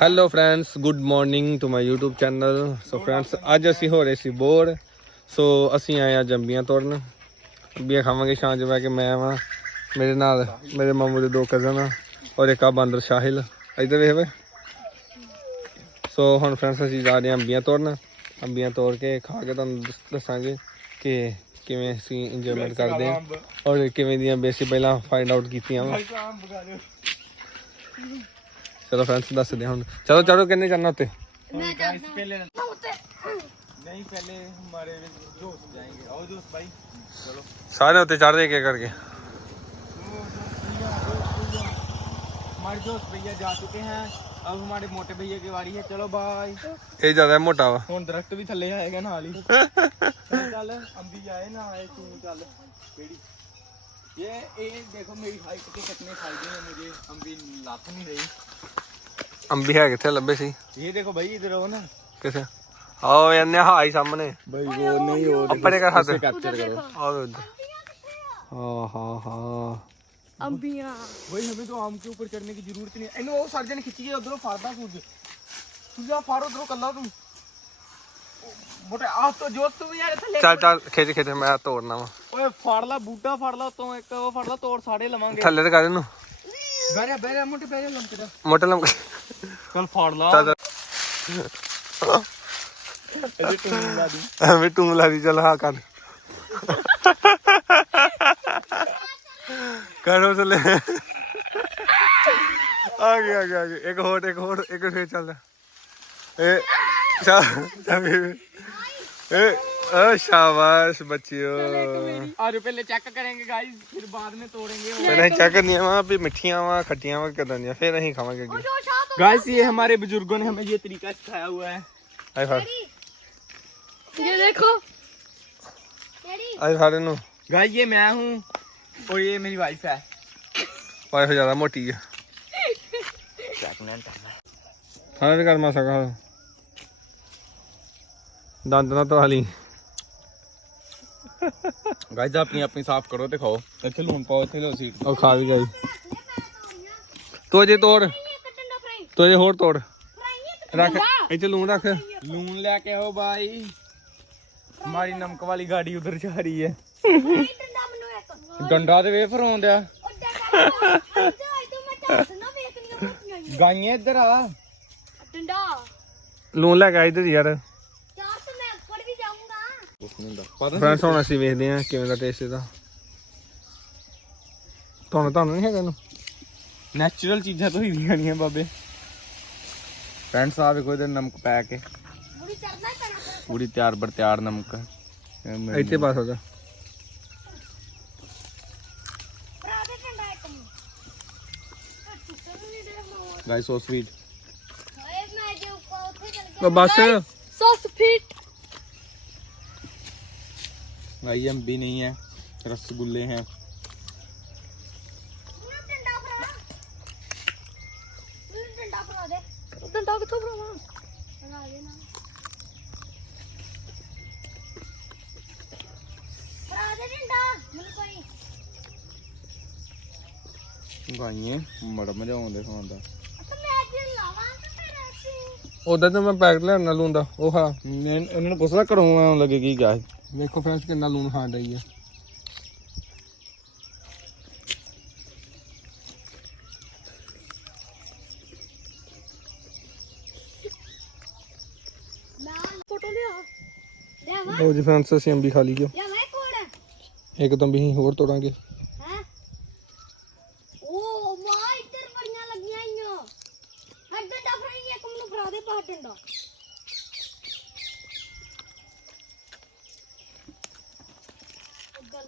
Hello friends good morning to my YouTube channel so friends ਅੱਜ ਅਸੀਂ ਹੋ ਰਹੇ ਸੀ ਬੋਰ। ਸੋ ਅਸੀਂ ਆਏ ਆ ਜੰਬੀਆਂ ਤੋੜਨ। ਅੰਬੀਆਂ ਖਾਵਾਂਗੇ ਸ਼ਾਮ ਚ ਬੈ ਕੇ ਮੈਂ ਆਵਾਂ ਮੇਰੇ ਨਾਲ ਮੇਰੇ ਮਾਮੂ ਦੇ ਦੋ ਕਜ਼ਨ ਆ ਔਰ ਇੱਕ ਆ ਬਾਂਦਰ ਸਾਹਿਲ। ਇੱਧਰ ਵੇਖ ਵੇ। ਸੋ ਹੁਣ ਫਰੈਂਡਸ ਅਸੀਂ ਜਾ ਰਹੇ ਹਾਂ ਅੰਬੀਆਂ ਤੋੜਨ। ਅੰਬੀਆਂ ਤੋੜ ਕੇ ਖਾ ਕੇ ਤੁਹਾਨੂੰ ਦੱਸ- ਦੱਸਾਂਗੇ ਕਿ ਕਿਵੇਂ ਅਸੀਂ ਇੰਜੋਇਮੈਂਟ ਕਰਦੇ ਹਾਂ। ਔਰ ਕਿਵੇਂ ਦੀਆਂ ਬੇਸਿਕ ਪਹਿਲਾਂ ਫਾਈਂਡ ਆਊਟ ਕੀਤੀਆਂ ਵਾ। ਚਲੋ ਫਰੈਂਡਸ ਦੱਸਦੇ ਹਾਂ ਹੁਣ ਚਲੋ ਚਲੋ ਕਿੰਨੇ ਕਰਨਾ ਉੱਤੇ मैं गाइस पहले नहीं पहले हमारे दोस्त जाएंगे और दोस्त भाई चलो ਸਾਰੇ ਉੱਤੇ ਚੜ੍ਹਦੇ ਇੱਕ ਇੱਕ ਕਰਕੇ हमारे दोस्त भैया जा चुके हैं अब हमारे मोटे भैया की बारी है चलो बाय ਇਹ ਜ਼ਿਆਦਾ ਮੋਟਾ ਵਾ ਹੁਣ ਦਰਖਤ ਵੀ ਥੱਲੇ ਆਏਗਾ ਨਾਲ ਹੀ ਚੱਲ ਚੱਲ ਅੰਬੀ ਜਾਏ ਨਾ ਆਏ ਤੂੰ ਚੱਲ ਕਿਹੜੀ ये ये देखो मेरी हाइट के कितने फायदे हैं मुझे अम्बी लात नहीं रही ਅੰਬੀ ਹੈ ਕਿੱਥੇ ਲੱਭੇ ਸੀ ये देखो भाई इधर हो ना ਕਿੱਥੇ ਆਓ ਇਹਨੇ ਹਾਈ ਸਾਹਮਣੇ भाई वो नहीं हो ਆਪਣੇ ਕਰ ਹੱਥ कैप्चर करो ਆਓ ਉੱਧਰ ਹਾਂ ਹਾਂ ਹਾਂ ਅੰਬੀਆਂ भाई हमें तो आम के ऊपर चढ़ने की जरूरत नहीं है इन्हें वो सर्जन खिंची है उधरों फाड़दा सूरज तू जा फाड़ उधरों कल्ला तू ਮੋਟੇ ਆਹ ਤੋ ਜੋ ਤੂੰ ਯਾਰ ਥੱਲੇ ਚੱਲ ਚੱਲ ਖਿੱਚ ਖਿੱਚ ਮੈਂ ਤੋੜਨਾ ਵਾ। ਓਏ ਫੜ ਲਾ ਬੂਟਾ ਫੜ ਲਾ ਤੂੰ ਇੱਕ ਉਹ ਫੜ ਲਾ ਤੋੜ ਸਾੜੇ ਲਵਾਂਗੇ। ਥੱਲੇ ਤੇ ਕਰ ਇਹਨੂੰ। ਬੈਰੇ ਬੈਰੇ ਮੋਟੇ ਬੈਰੇ ਲੰਮਕੇ ਦਾ ਮੋਟੇ ਲੰਮਕੇ। ਚੱਲ ਫੜ ਲਾ। ਚੱਲ ਅਜੇ ਟੂਮ ਲਾ ਟੂਮ ਲਾ ਦੀ ਚੱਲ ਹਾਂ ਕਰ। ਕਰੋ ਥੱਲੇ। ਆ ਗਿਆ ਆ ਗਿਆ ਇੱਕ ਹੋਰ ਇੱਕ ਹੋਰ ਇੱਕ ਫੇਰ ਚੱਲਦਾ ਇਹ ਚੱਲ। ओ शाबाश बच्चियों। तो आज पहले चेक करेंगे गाइस फिर बाद में तोड़ेंगे पहले चेक करनी है वहाँ पे मिठियाँ वहाँ खट्टियाँ वहाँ कर देनी फिर नहीं खावांगे गाइस तो ये हमारे बुज़ुर्गों ने हमें ये तरीका सिखाया हुआ है। हाय फार ये देखो। हाय फार नु। गाइस ये मैं हूँ और ये मेरी वाइफ है। वाइफ ज़्यादा मोटी है। चेक नहीं करना हाँ कर मासा का ਦੰਦ ਨਾ ਤਰਾ ਲਈ। ਗਾਇਜ਼ ਆਪਣੀ ਆਪਣੀ ਸਾਫ਼ ਕਰੋ ਤੇ ਖਾਓ। ਇੱਥੇ ਲੂਣ ਪਾਓ ਇੱਥੇ ਲਓ ਸੀਟ ਉਹ ਖਾ ਵੀ ਗਈ। ਤੋ ਜੇ ਤੋੜ। ਤੋ ਜੇ ਹੋਰ ਤੋੜ। ਰੱਖ। ਇੱਥੇ ਲੂਣ ਰੱਖ। ਲੂਣ ਲੈ ਕੇ ਆਓ ਬਾਈ। ਮਾਰੀ ਨਮਕ ਵਾਲੀ ਗਾੜੀ ਉਧਰ ਜਾ ਰਹੀ ਹੈ। ਡੰਡਾ ਤੇ ਵੇਫਰ ਆਉਂਦਿਆ ਗਾਈਆਂ ਇਧਰ ਆ। ਡੰਡਾ। ਲੂਣ ਲੈ ਕੇ ਆ ਇੱਧਰ ਯਾਰ। ਪਤਾ ਫਰੈਂਡਸ ਹੁਣ ਅਸੀਂ ਵੇਖਦੇ ਹਾਂ ਕਿਵੇਂ ਦਾ ਟੇਸਟ ਇਹਦਾ। ਤੁਹਾਨੂੰ ਤੁਹਾਨੂੰ ਨਹੀਂ ਹੈਗਾ ਇਹਨੂੰ? ਨੈਚੁਰਲ ਚੀਜ਼ਾਂ ਤੋਂ ਹੀ ਦੀਆਂ ਬਾਬੇ। ਫਰੈਂਡਸ ਆ ਵੇਖੋ ਇਹਦੇ ਨਮਕ ਪੈ ਕੇ। ਪੂਰੀ ਚੜਨਾ ਹੀ ਪੈਣਾ ਫਿਰ। ਪੂਰੀ ਤਿਆਰ ਬਰ ਤਿਆਰ ਨਮਕ। ਇੱਥੇ ਪਾ ਸਕਦਾ। ਭਰਾ ਦੇ ਟੰਡਾ ਇੱਕ ਨੂੰ। ਟੁੱਟਣ ਨਹੀਂ ਦੇ ਮੋਰ ਗਾਇਸ ਸੋ ਸਵੀਟ ਓਏ ਮੈਂ ਜੇ ਉੱਪਰ ਉੱਥੇ ਚਲ ਉਹ ਬਸ। ਸੌ ਫੀਟ भाई एमबी नहीं है रसगुल्ले हैं ਮੈਨੂੰ ਟੰਡਾ ਭਰਾ ਮੈਨੂੰ ਟੰਡਾ ਭਰਾ ਦੇ ਟੰਡਾ ਕਿੱਥੋਂ ਭਰਾਵਾਂ ਲਗਾ ਦੇ ਨਾ ਭਰਾ ਦੇ ਟੰਡਾ ਮੈਨੂੰ ਕੋਈ ਗਾਈਆਂ ਬੜਾ ਮਜ਼ਾ ਆਉਂਦਾ ਖਾਣ ਦਾ ਤਾਂ ਮੈਂ ਅੱਜ ਲਾਵਾਂ ਤੇ ਫਿਰ ਅਸੀਂ ਉਦੋਂ ਤਾਂ ਮੈਂ ਪੈਕਟ ਲੈਣਾ ਲੂਣ ਦਾ ਉਹ ਖਾ ਮੈਂ ਇਹਨਾਂ ਨੂੰ ਪੁੱਛਦਾ ਘਰੋਂ ਆਉਣ ਲੱਗੇ ਕੀ ਗਿਆ ਵੇਖੋ ਫਰੈਂਡਸ ਕਿੰਨਾ ਲੂਣ ਖਾਣ ਆ। ਮੈਂ ਫੋਟੋ ਲਿਆ ਵਾ ਜੀ ਫਰੈਂਡਸ ਅਸੀਂ ਅੰਬੀ ਖਾ ਲਈ ਕਿਉਂ ਲਿਆ ਵਾ ਕੋੜ ਇੱਕ ਤਾਂ ਵੀ ਅਸੀਂ ਹੋਰ ਤੋੜਾਂਗੇ ਹੈ ਉਹ ਵਾਹ ਇੱਧਰ ਬੜੀਆਂ ਲੱਗੀਆਂ ਆਈਆਂ ਮੈਂ ਡੰਡਾ ਫਰਾਈ ਇੱਕ ਮੈਨੂੰ ਫਰਾ ਦੇ ਪਾ ਡੰਡਾ ਉਹ ਗੱਲਾਂ ਨਾ ਕਰੋ ਘੈਂਟ ਬਣੀ ਉਹ ਮੈਨੂੰ ਕੀ ਡੰਡਾ ਕਹਿਣਾ ਉਹ ਡੰਡਾ ਤਾਂ ਫਰਾ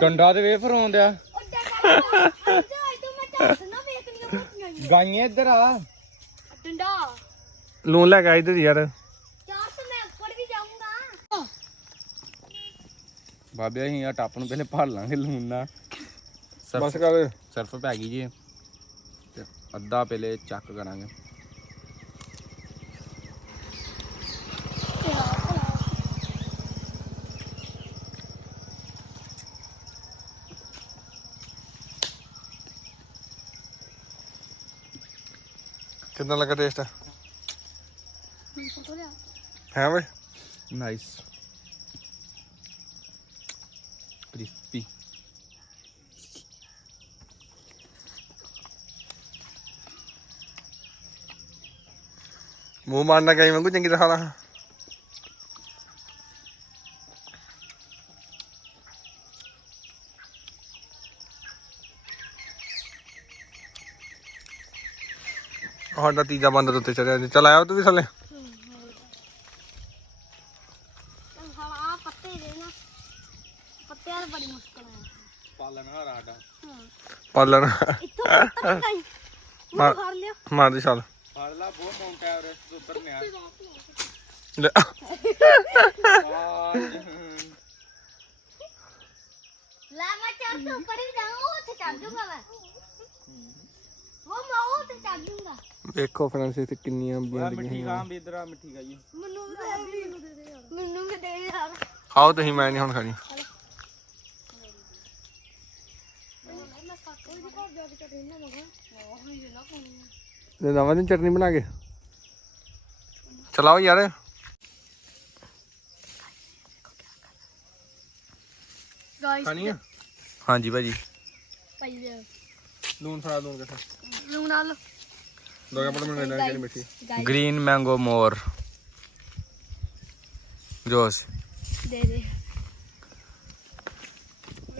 ਡੰਡਾ ਤੇ ਵੇਫਰ ਆਉਂਦਿਆ। ਗਾਈਆਂ ਇੱਧਰ ਆ। ਡੰਡਾ ਲੂਣ ਲੈ ਕੇ ਆ ਇੱਧਰ ਯਾਰ। ਬਾਬੇ ਅਸੀਂ ਆ ਟੱਪ ਨੂੰ ਪਹਿਲੇ ਭਰ ਲਾਂਗੇ ਲੂਣ ਨਾਲ। ਬਸ ਸਰਫ ਪੈ ਗਈ ਜੀ। ਅੱਧਾ ਪਹਿਲੇ ਚੱਕ ਕਰਾਂਗੇ। ਕਿੰਨਾ ਲੱਗਾ ਟੇਸਟ ਫੋਟੋ ਲਿਆ ਹੈ ਵੇ ਨਾਈਸ ਕ੍ਰਿਸਪੀ ਮੂੰਹ ਮਾਰਨਾ ਗਈ ਵਾਂਗੂ? ਚੰਗੀ ਤਰ੍ਹਾਂ ਖਾ ਲਾ। ਸਾਡਾ ਤੀਜਾ ਬੰਦਰ ਉੱਤੇ ਚੜਿਆ ਜੀ। ਚਲ ਆਇਆ ਤੂੰ ਵੀ ਥੱਲੇ। ਹਾਂ ਆ ਪੱਤੇ ਦੇ ਨਾ ਪੱਤਿਆਂ ਦਾ ਬੜੀ ਮੁਸ਼ਕਲ ਹੈ ਪਾਲਣ ਹਰਾ ਸਾਡਾ। ਹਾਂ। ਪਾਲਣ। ਇੱਥੋਂ ਪੱਤਾ ਕਾਈ ਮਾਰ- ਲਿਆ ਦੀ ਛਾਲ। ਫੜ ਲਾ ਬਹੁਤ ਮਾਉਂਟ ਐਵਰੈਸਟ ਤੋਂ ਉੱਤਰ ਨਿਆ ਲੈ, ਲੈ ਮੈਂ ਚੜ ਤੋਂ ਉੱਪਰ ਵੀ ਉੱਥੇ ਚੜ ਜਾਊਂਗਾ ਮੈਂ। ਉਹ ਮੈਂ ਉਹ ਤੇ ਚੜ ਜਾਊਂਗਾ ਵੇਖੋ ਫਰੈਂਡਸ ਇੱਥੇ ਕਿੰਨੀਆਂ ਅੰਬੀਆਂ ਮਿੱਠੀ ਲੱਗੀਆਂ ਖਾਂ ਵੀ ਇਧਰ ਆ ਮਿੱਠੀ ਖਾਈਏ ਮੈਨੂੰ ਵੀ ਦੇ ਦੇ ਯਾਰ ਮੈਨੂੰ ਵੀ ਦੇ ਯਾਰ। ਖਾਓ ਤੁਸੀਂ ਮੈਂ ਨਹੀਂ ਹੁਣ ਖਾਣੀ। ਮੈਂ ਸਾਕੋ ਦੀ ਘਰ ਜਾ ਕੇ ਚੜੇ ਨਾ ਮਗਾ ਉਹ ਹੀ ਨਾ ਪਾਉਣੀ ਲੈ ਦਵਾਂ ਦੀ ਚਟਨੀ ਬਣਾ ਕੇ। ਚਲਾਓ ਯਾਰ। ਗਾਇਸ ਖਾਣੀ ਆ? ਹਾਂਜੀ ਭਾਜੀ। ਪਾਈ ਦੇ ਲੂਣ ਫੜਾ ਲੂਣ ਕਿੱਥੇ? ਲੂਣ ਨਾਲ ਦੋ ਕਪੜੇ ਮੈਨੂੰ ਲੈਣਾ ਕਿਹੜੀ ਮਿੱਠੀ। ਗ੍ਰੀਨ ਮੈਂਗੋ ਮੋਰ ਜੋਸ। ਦੇ ਦੇ।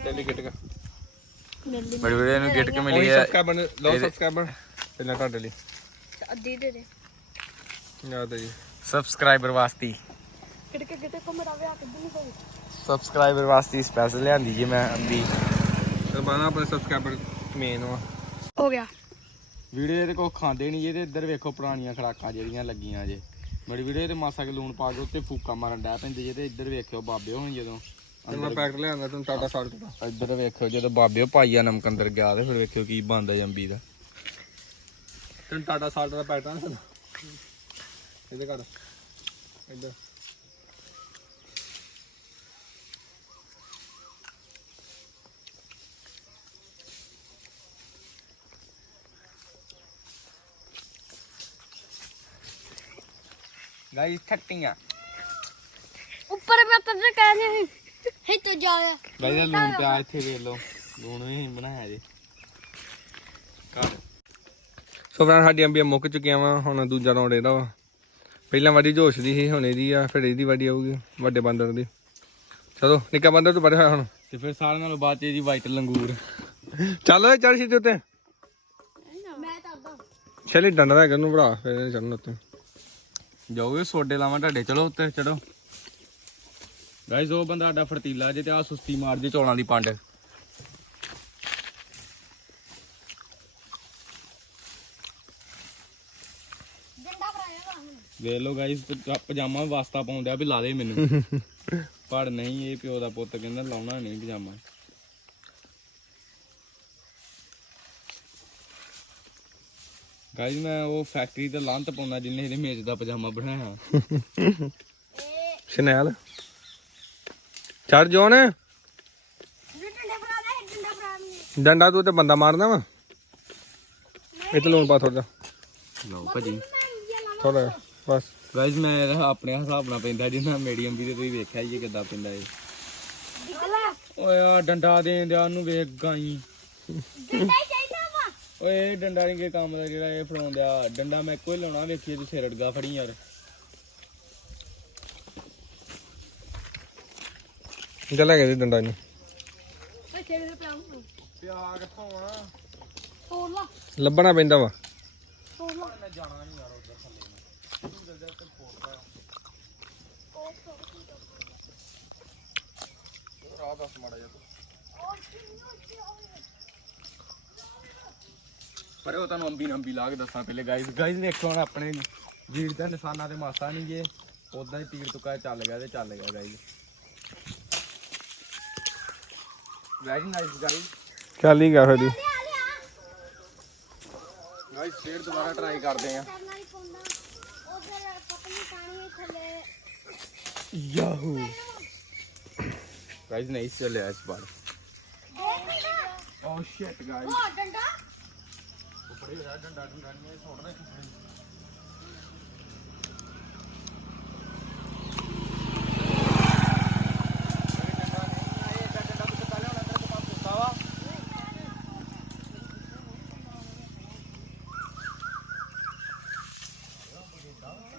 ਚੱਲੀ ਕਿਟ ਕਾ। ਮਿਲ ਬੜੀ ਵੀਡੀਓ ਨੂੰ ਗਿਟ ਕੇ ਮਿਲੀ ਹੈ ਸਬਸਕ੍ਰਾਈਬਰ ਲਓ ਸਬਸਕ੍ਰਾਈਬਰ ਪਹਿਲਾਂ ਤੁਹਾਡੇ ਲਈ। ਅੱਧੀ ਦੇ ਦੇ। ਯਾਦ ਹੈ ਜੀ। ਸਬਸਕ੍ਰਾਈਬਰ ਵਾਸਤੇ। ਕਿਟਕੇ ਕਿਤੇ ਕੋ ਮੇਰਾ ਵਿਆਹ ਕਿੱਦਾਂ ਨਹੀਂ ਹੋਈ ਸਬਸਕ੍ਰਾਈਬਰ ਵਾਸਤੇ ਸਪੈਸ਼ਲ ਲਿਆਂਦੀ ਜੀ ਮੈਂ ਅੰਬੀ। ਤੇ ਬਾਨਾ ਆਪਣੇ ਸਬਸਕ੍ਰਾਈਬਰ ਮੇਨ ਵਾ। ਹੋ ਗਿਆ। ਵੀਡੀਓ ਇਹਦੇ ਕੋ ਖਾਂਦੇ ਨਹੀਂ ਤੇ ਇੱਧਰ ਵੇਖੋ ਪੁਰਾਣੀਆਂ ਖਰਾਕਾਂ ਜਿਹੜੀਆਂ ਲੱਗੀਆਂ ਜੇ। ਬੜੀ ਵੀਡੀਓ ਤੇ ਮਾਸਾ ਕੇ ਲੂਣ ਪਾ ਕੇ ਉੱਤੇ ਫੂਕਾ ਮਾਰਨ ਡੈ ਪੈਂਦੇ ਜੇ ਤੇ ਇੱਧਰ ਵੇਖਿਓ ਬਾਬੇ ਹੁਣ ਜਦੋਂ। ਤੇ ਮੈਂ ਪੈਕਟ ਲਿਆਂਦਾ ਤੈਨੂੰ ਟਾਟਾ ਸਾਲਟ ਦਾ ਇੱਧਰ ਵੇਖਿਓ ਜਦੋਂ ਬਾਬੇ ਪਾਈਆ ਨਮਕ ਅੰਦਰ ਗਿਆ ਤੇ ਫਿਰ ਵੇਖਿਓ ਕੀ ਬਣਦਾ ਜੀ ਅੰਬੀ ਦਾ। ਤੈਨੂੰ ਟਾਟਾ ਸਾਲਟ ਦਾ ਪੈਕਟ ਆ ਇਹਦੇ ਘਰ। ਇੱਧਰ। ਗਾਇਸ ਖੱਟੀਆਂ। ਉੱਪਰ ਮੈਂ ਤੈਨੂੰ ਕਹਿ ਰਿਹਾ ਸੀ ਹੈ ਤੋ ਜਾ ਗਾਇਸ ਇਹ ਲੂਣ ਪਿਆ ਇੱਥੇ ਵੇਖ ਲਓ। ਲੂਣ ਵੀ ਬਣਾਇਆ ਜੇ। ਘਰ ਸੋ ਫਰੈਂਡ ਸਾਡੀ ਅੰਬੀਆਂ ਮੁੱਕ ਚੁੱਕੀਆਂ ਵਾ ਹੁਣ ਦੂਜਾ ਰੌਂਡ ਇਹਦਾ ਵਾ। ਪਹਿਲਾਂ ਵਾਰੀ ਜੋਸ਼ ਦੀ ਸੀ ਹੁਣ ਇਹਦੀ ਆ ਫਿਰ ਇਹਦੀ ਵਾਰੀ ਆਊਗੀ ਵੱਡੇ ਬਾਂਦਰ ਦੀ। ਚਲੋ ਨਿੱਕਾ ਬਾਂਦਰ ਤੂੰ ਬੜੇ ਹੋਇਆ ਹੁਣ। ਤੇ ਫਿਰ ਸਾਰਿਆਂ ਨਾਲੋਂ ਬਾਅਦ ਚ ਇਹਦੀ ਵਾਈਟ ਲੰਗੂਰ। ਚੱਲ ਓਏ ਚੜ ਸਿੱਧੇ ਉੱਤੇ। ਮੈਂ ਤਾਂ ਅੱਦਾ ਛੇਲੀ ਡੰਡਾ ਦਾ ਨੂੰ ਭਰਾ ਫਿਰ ਚੜਨ ਉੱਤੇ। ਜਾਓਗੇ ਸੋਡੇ ਲਾਵਾਂ ਤੁਹਾਡੇ ਚਲੋ ਉੱਤੇ ਚੜੋ। ਗਾਇਸ ਉਹ ਬੰਦਾ ਸਾਡਾ ਫਰਤੀਲਾ ਜੇ ਤੇ ਆ ਸੁਸਤੀ ਮਾਰ ਜੇ ਚੌਲਾਂ ਦੀ ਪੰਡ। ਵੇਖ ਲਓ ਗਾਇਸ ਪਜਾਮਾ ਵਾਸਤਾ ਪਾਉਂਦਿਆ ਵੀ ਲਾ ਦੇ ਮੈਨੂੰ। ਪਰ ਨਹੀਂ ਇਹ ਪਿਓ ਦਾ ਪੁੱਤ ਕਹਿੰਦਾ ਲਾਉਣਾ ਨਹੀਂ ਪਜਾਮਾ। ਗਾਇਸ ਮੈਂ ਉਹ ਫੈਕਟਰੀ ਤੇ ਲਾਂਤ ਪਾਉਣਾ ਜਿੰਨੇ ਇਹਦੇ ਮੇਜ਼ ਦਾ ਪਜਾਮਾ ਬਣਾਇਆ। ਸ਼ਨੈਲ ਚੜ ਜੋਨ। ਡੰਡੇ ਦੇ ਤੂੰ ਤੇ ਬੰਦਾ ਮਾਰਨਾ ਵਾ। ਇਹ ਤੇ ਲੋਨ ਪਾ ਥੋੜਾ ਲਓ ਭਾਜੀ। ਥੋੜਾ ਬਸ। ਗਾਇਸ ਮੈਂ ਆਪਣੇ ਹਿਸਾਬ ਨਾਲ ਪੈਂਦਾ ਜਿੰਨਾ ਮੀਡੀਅਮ ਵੀ ਤੇ ਤੁਸੀਂ ਵੇਖਿਆ ਜੀ ਕਿੱਦਾਂ ਪੈਂਦਾ ਇਹ। ਓਏ ਆ ਡੰਡਾ ਦੇਣ ਦਿਆ ਉਹਨੂੰ ਵੇਖ ਗਾਈ। ਡੰਡਾ ਹੀ ਓਏ ਇਹ ਡੰਡਾ ਨਹੀਂ ਕੇ ਕੰਮ ਦਾ ਜਿਹੜਾ ਇਹ ਫੜਾਉਂਦਿਆ ਡੰਡਾ ਮੈਂ ਕੋਈ ਲਾਉਣਾ ਵੇਖੀਏ ਤੂੰ ਸਿਰ ਅੜਗਾ ਫੜੀ ਯਾਰ। ਚੱਲ ਲੈ ਕੇ ਡੰਡਾ ਇਹਨੂੰ। ਓਏ ਤੇਰੇ ਪਿਆ ਹੂੰ ਪਿਆ ਕਿੱਥੋਂ ਆ? ਤੋੜ ਲਾ। ਲੱਭਣਾ ਪੈਂਦਾ ਵਾ। ਤੋੜ ਲਾ। ਪਰ ਉਹ ਤੁਹਾਨੂੰ ਅੰਬੀ ਨੰਬੀ ਲਾ ਕੇ ਦੱਸਾਂ ਪਹਿਲੇ ਗਾਇਸ ਗਾਇਸ ਵੇਖੋ ਹੁਣ ਆਪਣੇ ਜੀੜ ਦਾ ਨਿਸ਼ਾਨਾ ਤੇ ਮਾਸਾ ਨਹੀਂ ਜੇ ਉਦਾਂ ਹੀ ਤੀਰ ਤੁਕਾ ਚੱਲ ਗਿਆ ਤੇ ਚੱਲ ਗਿਆ ਗਾਇਸ ਵੈਰੀ ਨਾਈਸ ਗਾਇਸ ਚੱਲ ਹੀ ਗਿਆ ਫਿਰ ਲਿਆ ਗਾਇਸ ਫੇਰ ਦੁਬਾਰਾ ਟਰਾਈ ਕਰਦੇ ਆ ਯਾਹੂ ਗਾਇਸ ਨਹੀਂ ਚੱਲਿਆ ਇਸ ਨਾ ਓ ਸ਼ਿਟ ਗਾਇਸ ਉਹ ਡੰਡਾ ਡੰਡਾ ਡੰਡਾ ਨਹੀਂ ਛੋੜਦਾ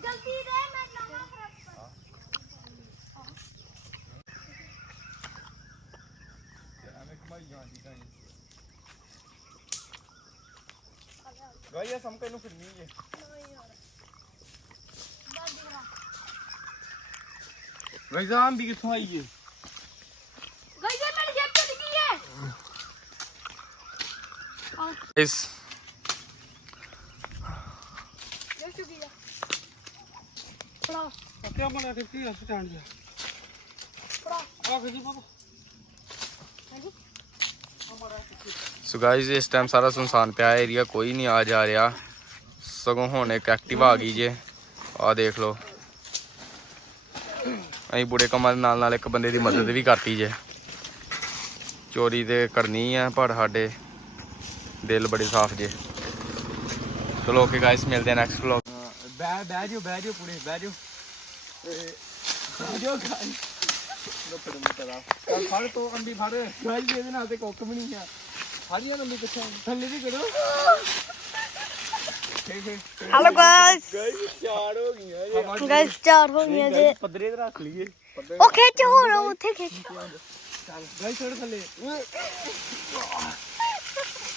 ਜਲਦੀ ਦੇ ਮੈਂ ਨਵਾਂ ਖਰਾਬ ਨੂੰ ਫਿਰਨੀ ਹੈ। ਗਾਇਸ ਆਮ ਵੀ ਕਿੱਥੋਂ ਆਈ ਹੈ ਗਈ ਜੇ ਮੇਰੀ ਜੇਬ ਚ ਡਿੱਗੀ ਹੈ ਇਸ ਜੇਬ ਚੁੱਕੀ ਫੜਾ। ਕਿਆ ਬਣਾ ਕੇ ਕੀ ਸਟੈਂਡ ਜਾ ਫੜਾ। ਆ ਜੀ ਬਾਬਾ। ਸੋ ਗਾਇਸ ਇਸ ਟਾਈਮ ਸਾਰਾ ਸੁਨਸਾਨ ਪਿਆ ਏਰੀਆ ਕੋਈ ਨਹੀਂ ਆ ਜਾ ਰਿਹਾ। ਸਗੋਂ ਹੁਣ ਇੱਕ ਐਕਟਿਵ ਆ ਗਈ ਜੇ। ਆ ਦੇਖ ਲਓ। ਅਸੀਂ ਬੁੜੇ ਕੰਮਾਂ ਦੇ ਨਾਲ ਨਾਲ ਇੱਕ ਬੰਦੇ ਦੀ ਮਦਦ ਵੀ ਕਰਤੀ ਜੇ। ਚੋਰੀ ਤੇ ਕਰਨੀ ਆ, ਪਰ ਸਾਡੇ ਦਿਲ ਬੜੇ ਸਾਫ਼ ਜੇ। ਚਲੋ ਓਕੇ ਗਾਇਸ ਮਿਲਦੇ ਆ ਨੈਕਸਟ ਵਲੌਗ ਬੈ ਬਹਿ ਜਾਓ ਬਹਿ ਜਾਓ ਪੂਰੇ ਬਹਿ ਜਾਓ। ਬਹਿ ਗਾਇਸ ਫੜ ਮਤਰਾ ਚੱਲ ਫੜ ਤੋ ਅੰਡੀ ਫੜ ਗਾਇਸ ਇਹਦੇ ਨਾਲ ਤੇ ਕੁੱਕ ਵੀ ਨਹੀਂ ਆ ਫੜੀਆਂ ਨੰਬੀ ਕਿੱਥੇ ਥੱਲੇ ਵੀ ਕਰੋ ਹੈਲੋ ਗਾਇਸ ਗਾਇਸ ਚਾਰ ਹੋ ਗਈਆਂ ਇਹ ਗਾਇਸ ਚਾਰ ਹੋ ਗਈਆਂ ਜੇ ਪੱਧਰੇ ਤੇ ਰੱਖ ਲਈਏ ਪੱਧਰੇ ਉਹ ਖਿੱਚ ਹੋਰ ਉੱਥੇ ਖਿੱਚ ਚੱਲ ਗਾਇਸ ਛੱਡ ਥੱਲੇ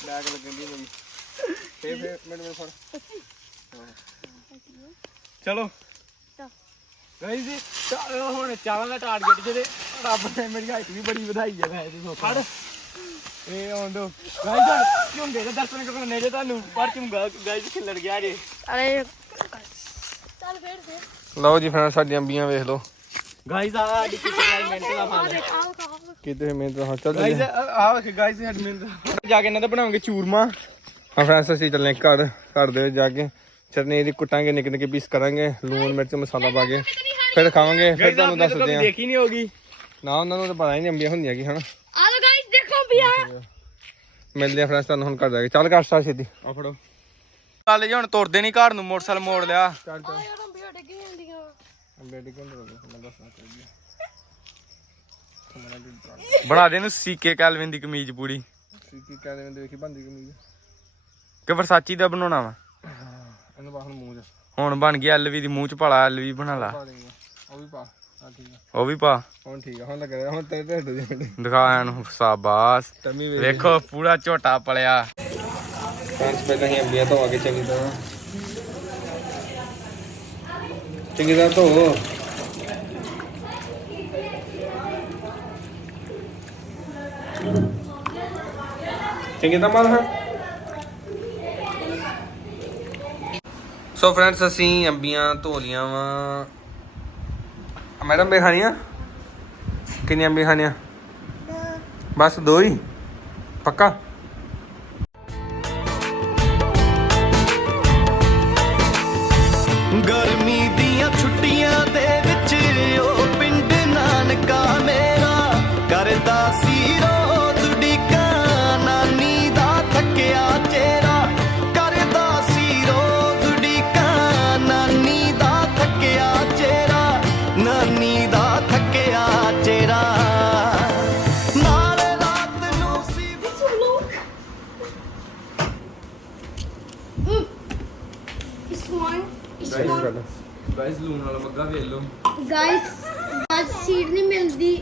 ਬੈਗ ਲੱਗਣ ਦੀ ਮੇਰੀ ਫੇਰ ਫੇਰ ਮੈਨੂੰ ਮੈਨੂੰ ਫੜ ਚਲੋ ਜੀ ਚੱਲ ਹੁਣ ਚਾਲਾਂ ਦਾ ਟਾਰਗੇਟ ਜਿਹਦੇ ਰੱਬ ਨੇ ਮੇਰੀ ਹਾਈਟ ਵੀ ਬੜੀ ਵਧਾਈ ਹੈ ਵੈਸੇ ਸੋ ਫੜ। ਇਹ ਆਉਂਦੋ ਗਾਇਸ ਝੁੰਗੇ ਦੇ ਦਰਸ਼ਨ ਕਰਨ ਨੇੜੇ ਤੁਹਾਨੂੰ ਪਰ ਝੁੰਗਾ ਗਾਇਸ ਖਿਲੜ ਗਿਆ ਜੇ। ਅਰੇ। ਚੱਲ ਫੇਰ ਫੇਰ ਲਓ ਜੀ ਫਰੈਂਡ ਸਾਡੀਆਂ ਅੰਬੀਆਂ ਵੇਖ ਲਓ। ਗਾਇਸ ਆ ਸਾਡੀ ਕਿਤੇ ਮਿੰਟ ਦਾ ਕਹਾ ਕਿਤੇ ਮਿਹਨਤ ਹਾਂ ਚੱਲ ਗਾਇਸ। ਆ ਵੇਖ ਗਾਇਸ ਸਾਡੀ ਮਿੰਟ ਜਾ ਕੇ ਇਹਨਾਂ ਦਾ ਬਣਾਵਾਂਗੇ ਚੂਰਮਾ। ਹਾਂ ਫਰੈਂਡਸ ਅਸੀਂ ਚੱਲੇ ਘਰ ਘਰ ਦੇ ਵਿੱਚ ਜਾ ਕੇ। ਚਟਨੀ ਦੀ ਕੁੱਟਾਂਗੇ ਨਿੱਕੇ ਨਿੱਕੇ ਪੀਸ ਕਰਾਂਗੇ। ਲੂਣ ਮਿਰਚ ਮਸਾਲਾ ਪਾ ਕੇ। ਫਿਰ ਖਾਵਾਂਗੇ ਫਿਰ ਤੁਹਾਨੂੰ ਦੱਸਦੇ ਆ ਦੇਖੀ ਨਹੀਂ ਹੋਗੀ। ਨਾ ਉਹਨਾਂ ਨੂੰ ਤਾਂ ਪਤਾ ਹੀ ਨਹੀਂ ਅੰਬੀਆਂ ਹੁੰਦੀਆਂ ਕੀ ਹਨਾ? ਆ ਲੋ ਗਾਇਸ ਦੇਖੋ ਵੀ ਆ। ਮਿਲਦੇ ਆ ਫਰੈਂਡਸ ਤੁਹਾਨੂੰ ਹੁਣ ਘਰ ਜਾ ਕੇ। ਚੱਲ ਕਰ ਸਟਾਰ ਛੇਤੀ। ਆ ਫੜੋ। ਚੱਲ ਜੀ ਹੁਣ ਤੁਰਦੇ ਨਹੀਂ ਘਰ ਨੂੰ ਮੋਟਰਸਾਈਕਲ ਮੋੜ ਲਿਆ। ਚੱਲ ਚੱਲ। ਆ ਯਾਰ ਅੰਬੀਆਂ ਡਿੱਗੀ ਜਾਂਦੀਆਂ। ਅੰਬੇ ਡਿੱਗਣ ਦੇ ਮੈਂ ਦੱਸਣਾ ਚਾਹੀਦੀ ਬਣਾ ਦੇ ਨੂੰ ਸੀਕੇ ਕੈਲਵਿਨ ਦੀ ਕਮੀਜ਼ ਪੂਰੀ। ਸੀ ਕੀ ਕਹਿੰਦੇ ਨੇ ਦੇਖੀ ਬੰਦੀ ਕਮੀਜ਼। ਕਿ ਵਰਸਾਚੀ ਦਾ ਬਣਾਉਣਾ ਵਾ? ਇਹਨੂੰ ਬਾ ਹੁਣ ਮੂੰਹ ਚ। ਹੁਣ ਬਣ ਗਿਆ ਐਲਵੀ ਦੀ ਮੂੰਹ ਚ ਪਾਲਾ ਐਲਵੀ ਬਣਾ ਲਾ। ਦੇਂਗੇ ਉਹ ਵੀ ਪਾ। ਹਾਂ ਠੀਕ ਆ। ਉਹ ਵੀ ਪਾ। ਹੁਣ ਠੀਕ ਆ ਹੁਣ ਲੱਗ ਰਿਹਾ ਹੁਣ ਤੇਰੇ ਢਿੱਡ ਦੀ ਦਿਖਾ ਇਹਨੂੰ ਸਾਬਾਸ। ਟਮੀ ਵੇਖ। ਵੇਖੋ ਪੂਰਾ ਝੋਟਾ ਪਲਿਆ। ਫਰੈਂਡਸ ਪਹਿਲਾਂ ਹੀ ਅੰਬੀਆਂ ਧੋ ਕੇ ਚੰਗੀ ਤਰ੍ਹਾਂ। ਚੰਗੀ ਤਰ੍ਹਾਂ ਧੋ। ਚੰਗੀ ਤਰ੍ਹਾਂ ਮਾਰ ਹਾਂ। ਸੋ ਫਰੈਂਡਸ ਅਸੀਂ ਅੰਬੀਆਂ ਧੋ ਲੀਆਂ ਵਾ। ਮੈਡਮ ਬੇ ਖਾਣੀਆਂ ਕਿੰਨੀਆਂ ਅੰਬੀਆਂ ਖਾਣੀਆਂ ਬਸ ਦੋ ਹੀ? ਪੱਕਾ? ਵਨ ਇਸ ਵਨ ਗਾਇਸ ਲੂਣ ਵਾਲਾ ਬੱਗਾ ਵੇਖ ਲਓ। ਗਾਇਸ ਅੱਜ ਸੀਟ ਨਹੀਂ ਮਿਲਦੀ।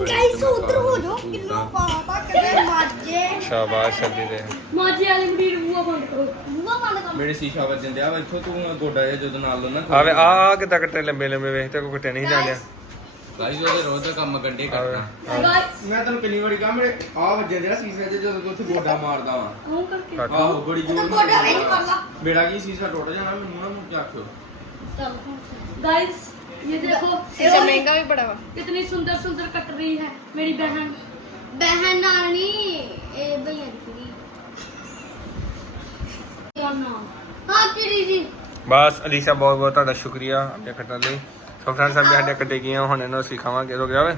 ਗਾਇਸ ਉਧਰ ਹੋ ਜਾਓ ਕਿੰਨਾ ਪਾਤਾ ਕਿਤੇ ਮਾਜੇ ਸ਼ਾਬਾਸ਼ ਛੱਡੀ ਦੇ। ਮਾਜੇ ਵਾਲੀ ਮੁੰਡੀ ਨੂੰ ਬੂਆ ਬੰਦ ਕਰੋ। ਬੂਆ ਬੰਦ ਕਰੋ। ਮੇਰੇ ਸ਼ੀਸ਼ਾ ਵੱਜਣ ਦਿਆ ਵਾ ਇੱਥੋਂ ਤੂੰ ਗੋਡਾ ਜਿਹਾ ਜਦੋਂ ਨਾਲ ਲੋ ਨਾ ਆਵੇ ਆ ਕਿਦਾਂ ਕੱਟੇ ਲੰਬੇ ਲੰਬੇ ਵੇਖ ਤੇ ਕੋ ਕੱਟੇ ਨਹੀਂ ਜਾਂਦੇ ਗਾਈਸ ਉਹਦੇ ਰੋਜ਼ ਦਾ ਕੰਮ ਗੰਡੇ ਕੱਟਣਾ ਗਾਇਸ ਮੈਂ ਤੈਨੂੰ ਕਿੰਨੀ ਵਾਰੀ ਕਹਾਂ ਮੇਰੇ ਆ ਵੱਜਣ ਡਿਆ ਸੀਸੇ ਤੇ ਜਦੋਂ ਤੂੰ ਉੱਥੇ ਗੋਡਾ ਮਾਰਦਾ ਵਾ ਹੂੰ ਕਰਕੇ ਕੱਟ ਆਹੋ ਬੜੀ ਉਹ ਤਾਂ ਜ਼ੋਰ ਗੋਡਾ ਵਿੱਚ ਕਰ ਲਾ ਮੇਰਾ ਕੀ ਸੀਸਾ ਟੁੱਟ ਜਾਣਾ ਮੈਨੂੰ ਨਾ ਮੁੱਕ ਆਖਿਓ गाइस ये देखो इसे महंगा भी पड़ा हुआ कितनी सुंदर सुंदर कट रही है मेरी बहन बहन नानी ए भैया की कुड़ी क्या नाम हाँ किड़ी जी ਬਸ ਅਲੀਸ਼ਾ ਬਹੁਤ ਬਹੁਤ ਤੁਹਾਡਾ ਸ਼ੁਕਰੀਆ ਅੱਗੇ ਕੱਟਣ ਲਈ ਸੋ ਫਰੈਂਡਸ ਸਾਡੇ ਕੱਟੇ ਗਈਆਂ ਹੁਣ ਇਹਨੂੰ ਅਸੀਂ ਖਾਵਾਂਗੇ ਰੁਕ ਜਾਵੇ